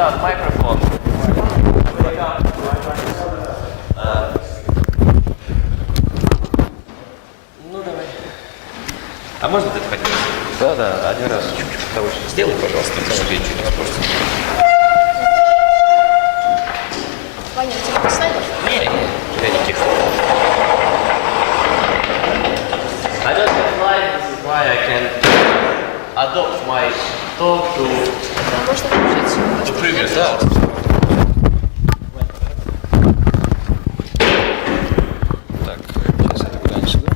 without microphone. Ну давай. А можно ты поднять? Да, да, один раз чуть-чуть повыше. Сделай, пожалуйста, чтобы я чуть не испортил. Ваня, тебе не слайдов? Не, я никаких слайдов. I don't have slides, this is why I can adopt my talk to previous talks. Так, сейчас это куда-нибудь сюда.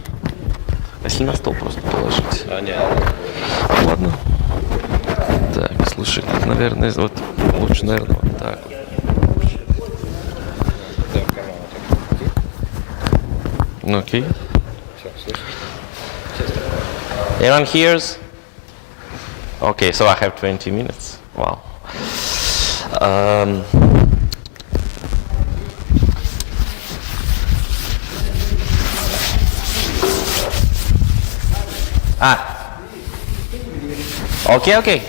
Если на стол просто положить. А, нет. Ладно. Так, слушай, наверное, вот лучше, наверное, вот так вот. Да, в карман вот так. Ну, окей. Все, слышишь? Everyone hears? Okay, so I have 20 minutes. Wow. Okay, okay.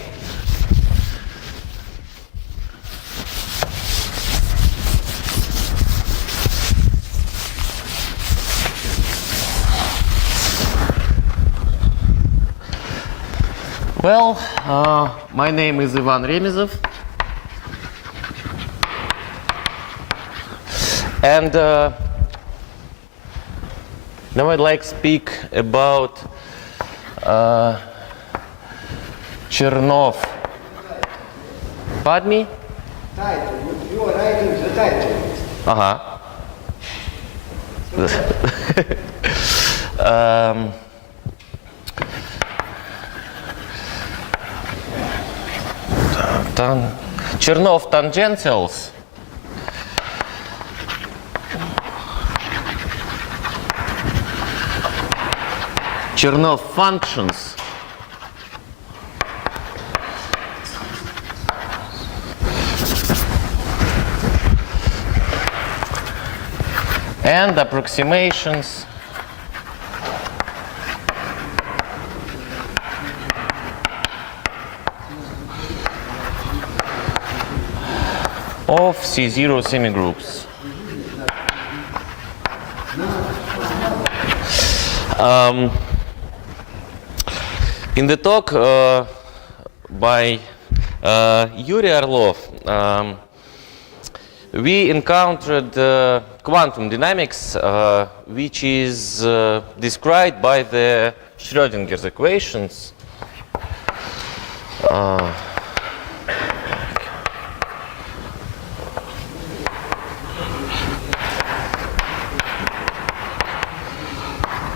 Well, my name is Ivan Remizov, and now I'd like to speak about Chernonapraw. Pardon me? Title. You are writing the title. Chernonapraw tangentials. Chernonapraw functions. And approximations of C0 semigroups. In the talk by Yuri Orlov, we encountered quantum dynamics, which is described by the Schrödinger's equations.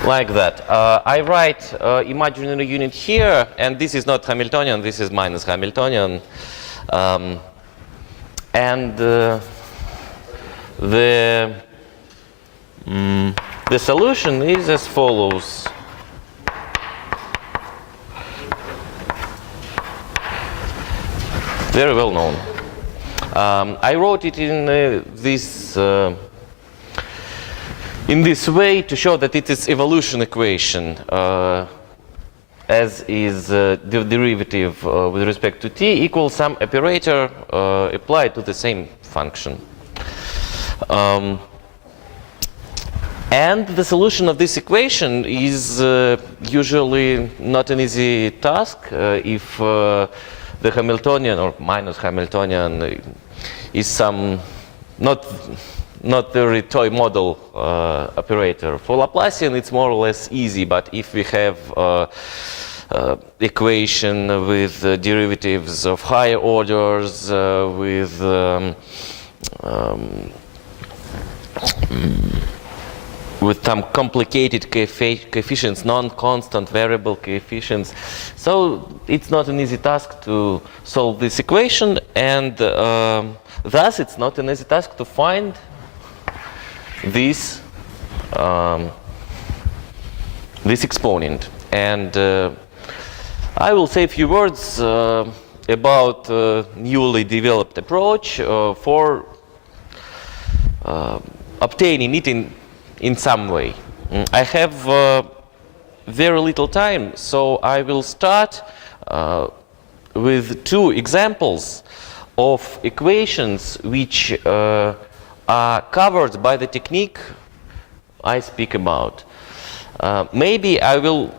Like that. I write imaginary unit here, and this is not Hamiltonian, this is minus Hamiltonian. And the solution is as follows. Very well known. I wrote it in this way to show that it is evolution equation, as is the derivative with respect to t equals some operator applied to the same function. And the solution of this equation is usually not an easy task if the Hamiltonian or minus Hamiltonian is some not very toy model operator. For Laplacian it's more or less easy, but if we have equation with derivatives of higher orders with some complicated coefficients, non-constant variable coefficients. So it's not an easy task to solve this equation, and thus it's not an easy task to find this exponent. And I will say a few words about newly developed approach for obtaining it in some way. I have very little time, so I will start with two examples of equations which are covered by the technique I speak about. Maybe I will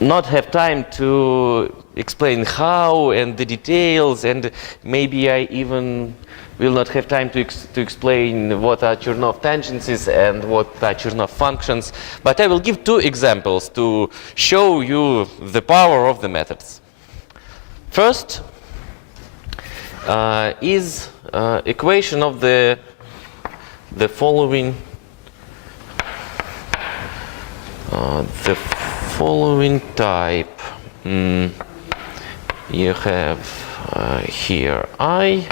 not have time to explain how and the details, and maybe I even will not have time to explain what are Chernoff tangencies and what are Chernoff functions, but I will give two examples to show you the power of the methods. First is equation of the following type. You have here I,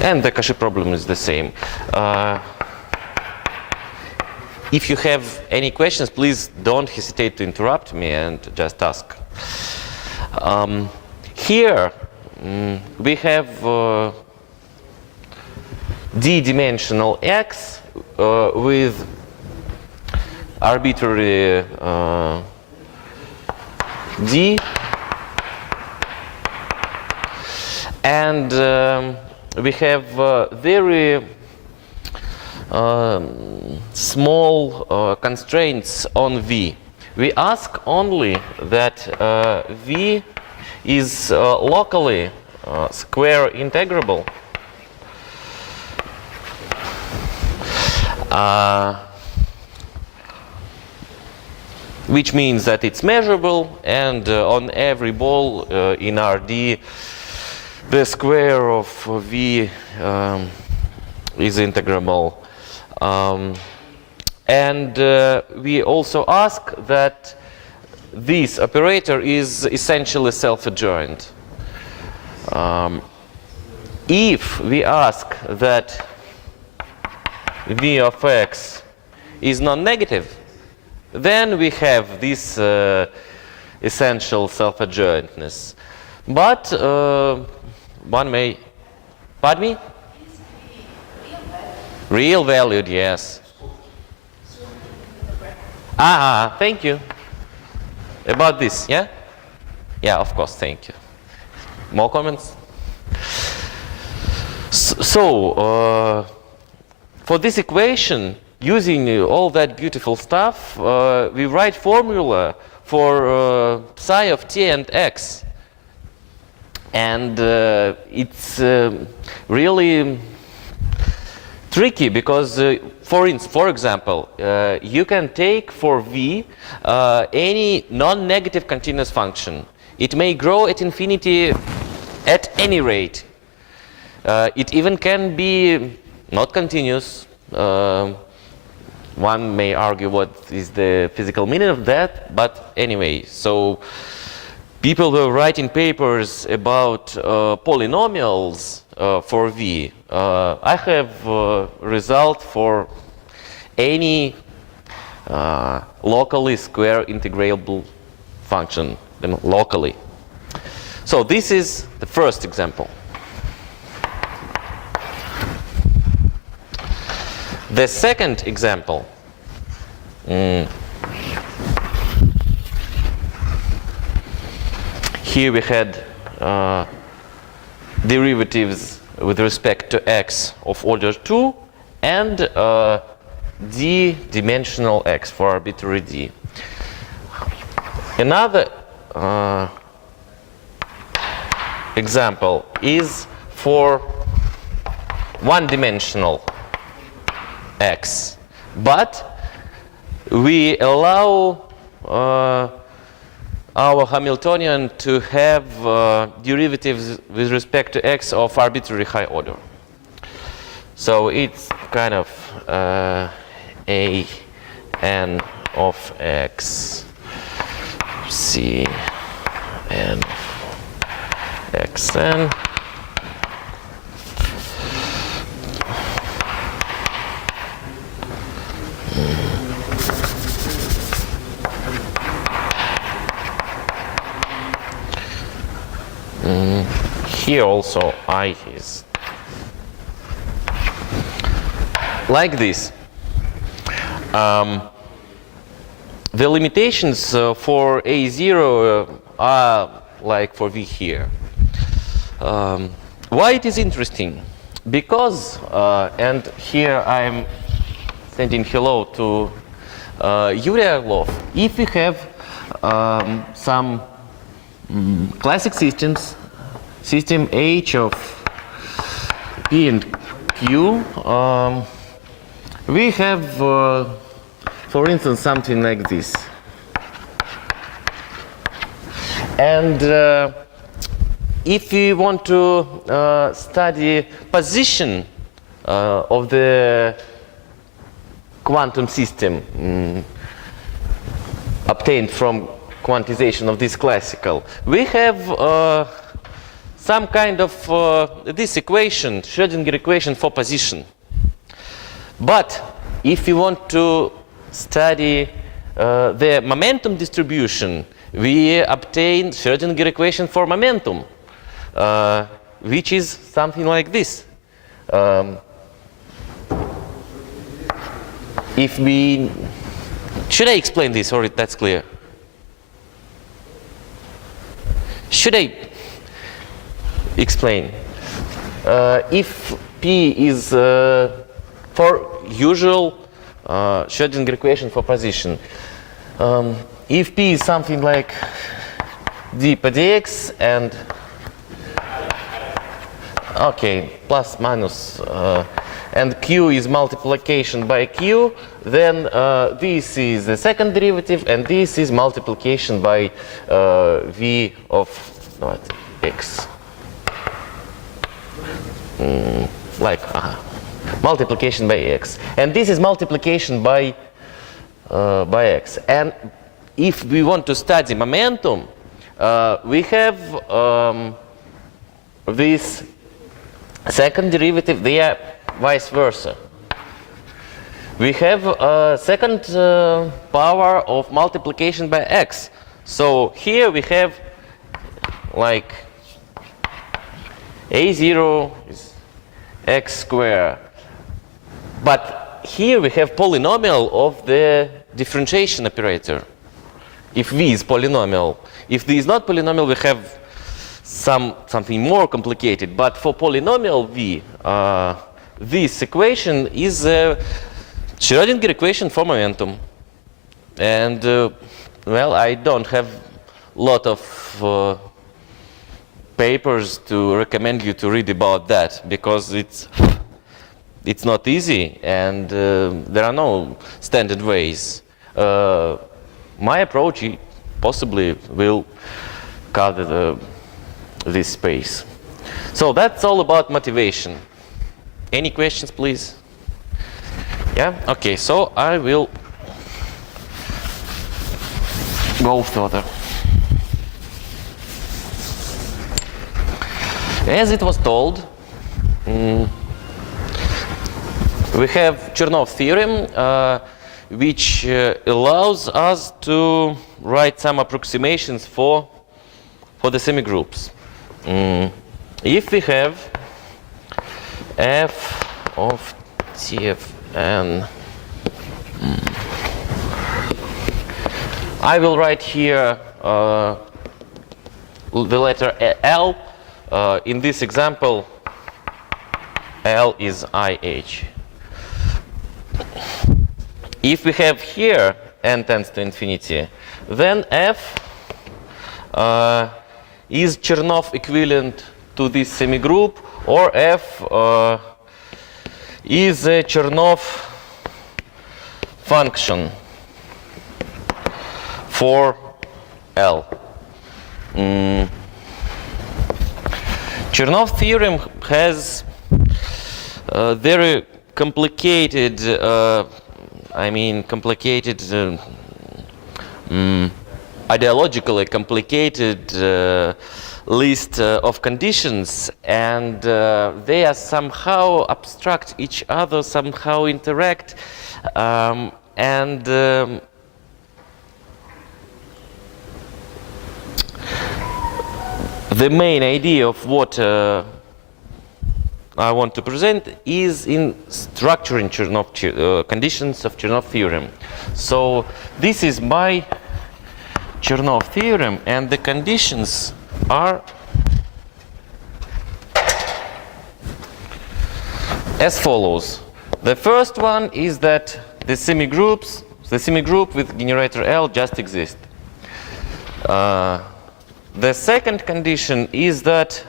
and the Cauchy problem is the same. If you have any questions, please don't hesitate to interrupt me and just ask. Here we have d-dimensional x with arbitrary d, and we have very small constraints on v. We ask only that v is locally square integrable. Which means that it's measurable, and on every ball in RD, the square of v is integrable. And we also ask that this operator is essentially self-adjoint. If we ask that v of x is non-negative, then we have this essential self-adjointness. But one may, pardon me? Real valued, yes. Thank you. About this, yeah? Yeah, of course, thank you. More comments? So, for this equation, using all that beautiful stuff, we write formula for psi of t and x. And it's really tricky because, for example, you can take for v any non-negative continuous function. It may grow at infinity at any rate. It even can be not continuous. One may argue what is the physical meaning of that, but anyway, so people were writing papers about polynomials for v. I have a result for any locally square integrable function, locally. So this is the first example. The second example, here we had derivatives with respect to x of order 2 and d-dimensional x for arbitrary d. Another example is for one-dimensional x, but we allow our Hamiltonian to have derivatives with respect to x of arbitrary high order. So it's kind of a n of x, c n of xn. Here also I is like this. The limitations for A0 are like for V here. Why it is interesting? Because, and here I'm sending hello to Yuri Orlov. If we have some classic systems, system H of P and Q, we have, for instance, something like this. And if we want to study position of the quantum system obtained from quantization of this classical, we have some kind of this equation, Schrödinger equation for position. But if you want to study the momentum distribution, we obtain Schrödinger equation for momentum, which is something like this. If we, should I explain this, or that's clear? Should I explain? If P is for usual Schrödinger equation for position, if P is something like d per dx and okay, plus minus, and Q is multiplication by Q, then this is the second derivative, and this is multiplication by V of what, x. Multiplication by x, and this is multiplication by x. And if we want to study momentum, we have this second derivative, they are vice versa. We have a second power of multiplication by x. So here we have like A0 is x squared. But here we have polynomial of the differentiation operator. If V is polynomial. If V is not polynomial, we have something more complicated. But for polynomial V, this equation is a Schrödinger equation for momentum. And well, I don't have a lot of papers to recommend you to read about that, because it's not easy, and there are no standard ways. My approach possibly will cover this space. So that's all about motivation. Any questions, please? Yeah? Okay, so I will go further. As it was told, we have Chernoff theorem, which allows us to write some approximations for the semigroups. If we have f of Tfn, I will write here the letter L. In this example, L is IH. If we have here n tends to infinity, then f is Chernoff equivalent to this semigroup, or f is a Chernoff function for L. Chernoff theorem has very complicated, ideologically complicated list of conditions, and they are somehow abstract each other, somehow interact, and the main idea of what I want to present is in structuring conditions of Chernoff theorem. So this is my Chernoff theorem, and the conditions are as follows. The first one is that the semigroup with generator L just exist. The second condition is that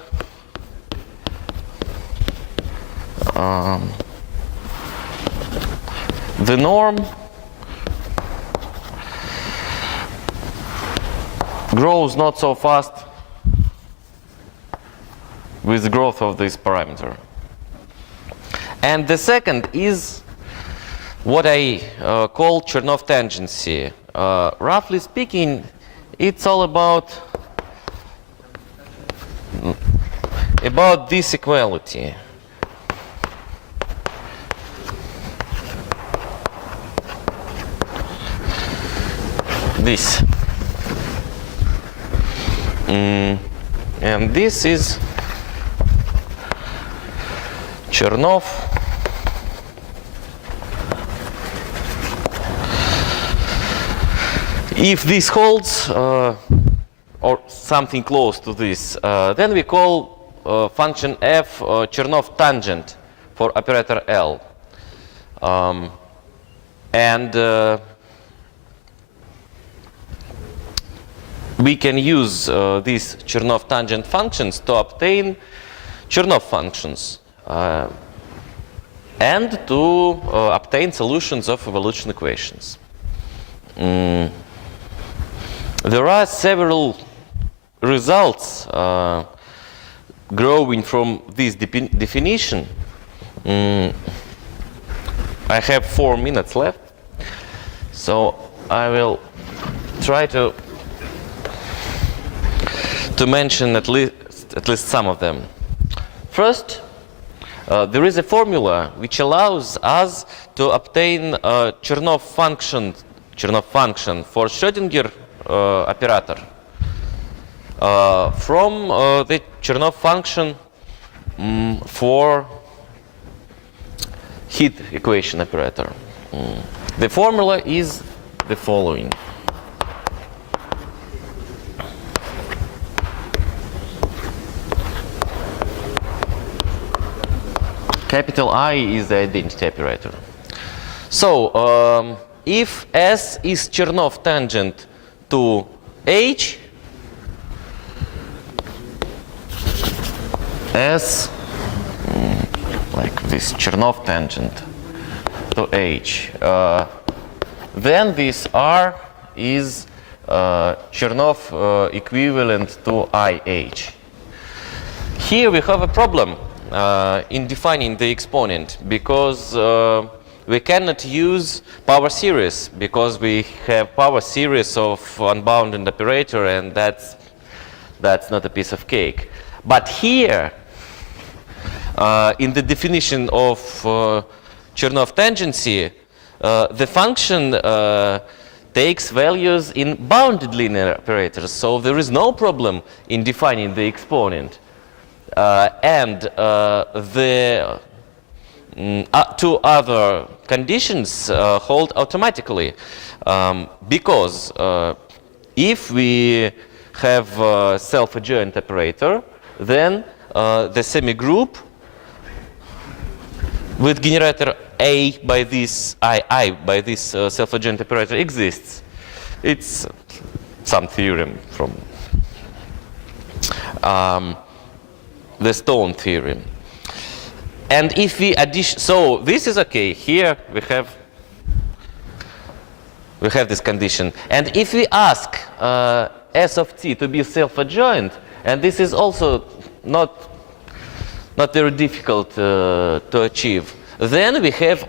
the norm grows not so fast with the growth of this parameter. And the second is what I call Chernoff tangency. Roughly speaking, it's all about this equality. This. And this is Chernoff if this holds or something close to this, then we call function f Chernoff tangent for operator L. We can use these Chernoff tangent functions to obtain Chernoff functions and to obtain solutions of evolution equations. There are several results growing from this definition. I have 4 minutes left, so I will try to mention at least some of them. First, there is a formula which allows us to obtain a Chernoff function for Schrödinger operator from the Chernoff function for heat equation operator. The formula is the following. Capital I is the identity operator. So if S is Chernoff tangent to H, S like this Chernoff tangent to H, then this R is Chernoff equivalent to IH. Here we have a problem in defining the exponent, because we cannot use power series, because we have power series of unbounded operator, and that's not a piece of cake. But here, in the definition of Chernoff tangency, the function takes values in bounded linear operators, so there is no problem in defining the exponent. And the two other conditions hold automatically, because if we have a self-adjoint operator, then the semigroup with generator A by this I by this self-adjoint operator exists. It's some theorem from the Stone theorem. And if we so this is okay. Here we have this condition. And if we ask S of t to be self-adjoint, and this is also not very difficult to achieve, then we have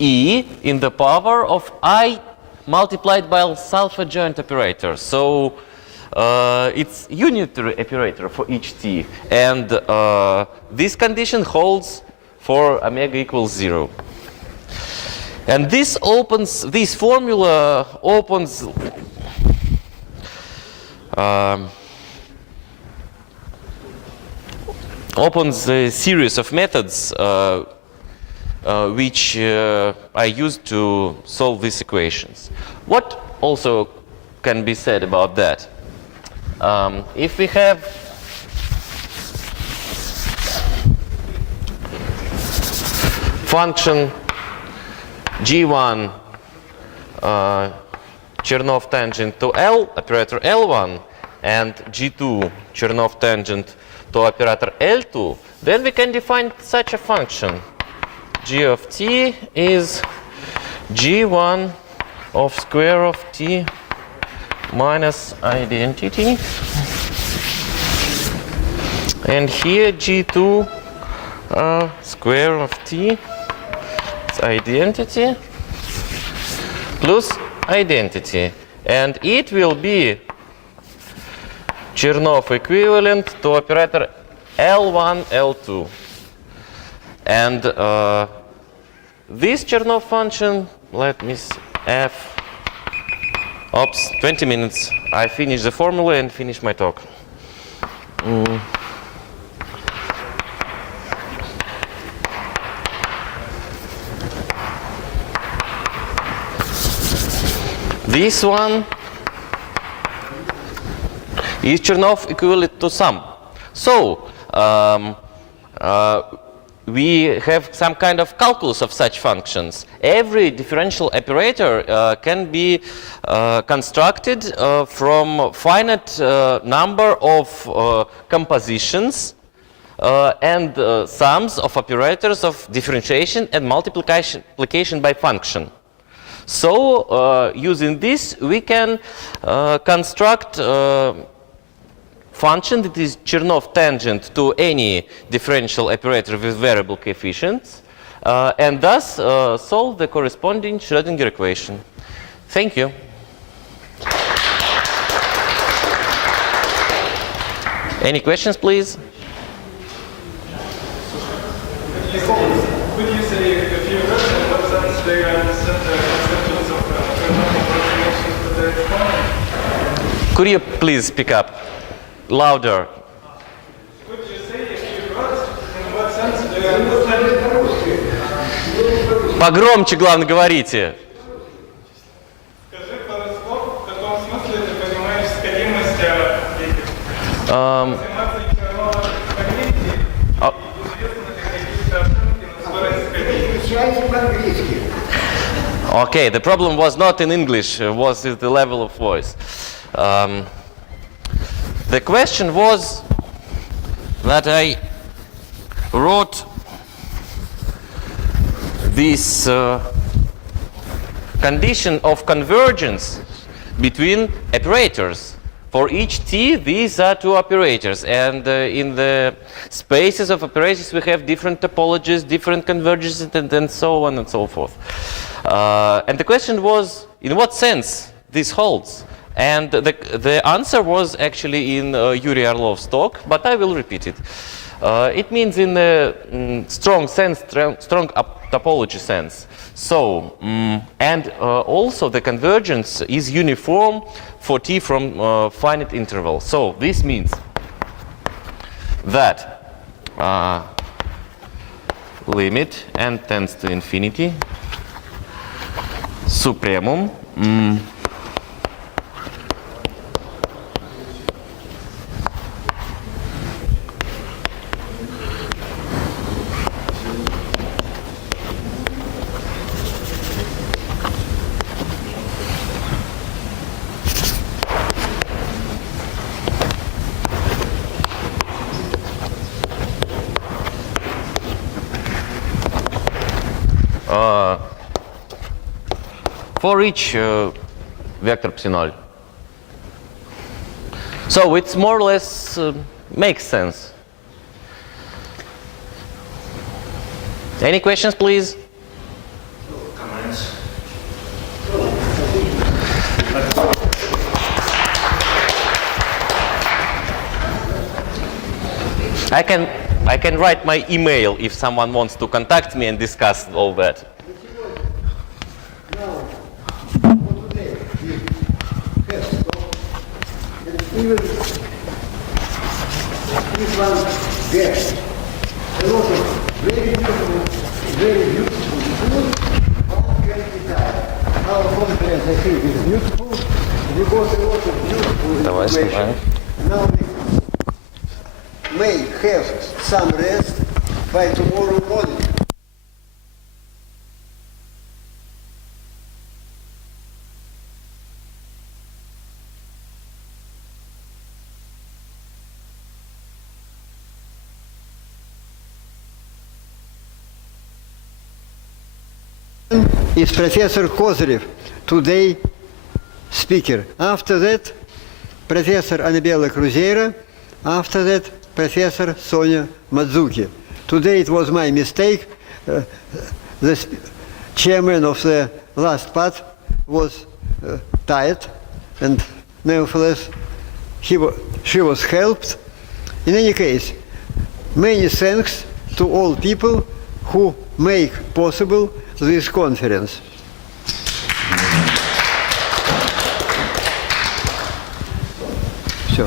E in the power of I multiplied by self-adjoint operator. So it's unitary operator for each t, and this condition holds for omega equals 0. And this formula opens opens a series of methods which I use to solve these equations. What also can be said about that? If we have function g1 Chernoff tangent to L, operator L1, and g2 Chernoff tangent to operator L2, then we can define such a function. G of t is g1 of square of t minus identity. And here g2 square of t is identity plus identity. And it will be Chernoff equivalent to operator L1, L2. And this Chernoff function, let me see, f, oops, 20 minutes. I finish the formula and finish my talk. This one is Chernoff equivalent to sum. So we have some kind of calculus of such functions. Every differential operator can be constructed from finite number of compositions and sums of operators of differentiation and multiplication by function. So using this, we can construct function that is Chernoff tangent to any differential operator with variable coefficients, and thus solve the corresponding Schrödinger equation. Thank you. Any questions, please? Could you say a few words on what sense they understand the conceptions of Chernoff approximations to the exponent? Could you please speak up louder? Could you say a few words in what sense do you understand? Погромче, главное, говорите. Скажи пару слов, в каком смысле ты понимаешь сходимость этих математики Chernoff сходимости и известны какие-то оценки на скорость сходимости? Okay, the problem was not in English, it was with the level of voice. The question was that I wrote this condition of convergence between operators. For each t, these are two operators, and in the spaces of operators we have different topologies, different convergences, and so on and so forth. And the question was, in what sense this holds? And the answer was actually in Yuri Orlov's talk, but I will repeat it. It means in a strong sense, strong topology sense. So, and also the convergence is uniform for t from finite interval. So this means that limit n tends to infinity, supremum for each vector psi0. So it's more or less makes sense. Any questions, please? Comments? I can write my email if someone wants to contact me and discuss all that. Even this one get a lot of very beautiful food, one can decide. Our conference, I think, is beautiful. We got a lot of beautiful Давай, information. Now we may have some rest by tomorrow morning. Is Professor Kozyrev, today speaker. After that, Professor Annabella Cruzeiro. After that, Professor Sonia Madzuki. Today it was my mistake. The chairman of the last part was tired, and nevertheless she was helped. In any case, many thanks to all people who make possible this conference. Все.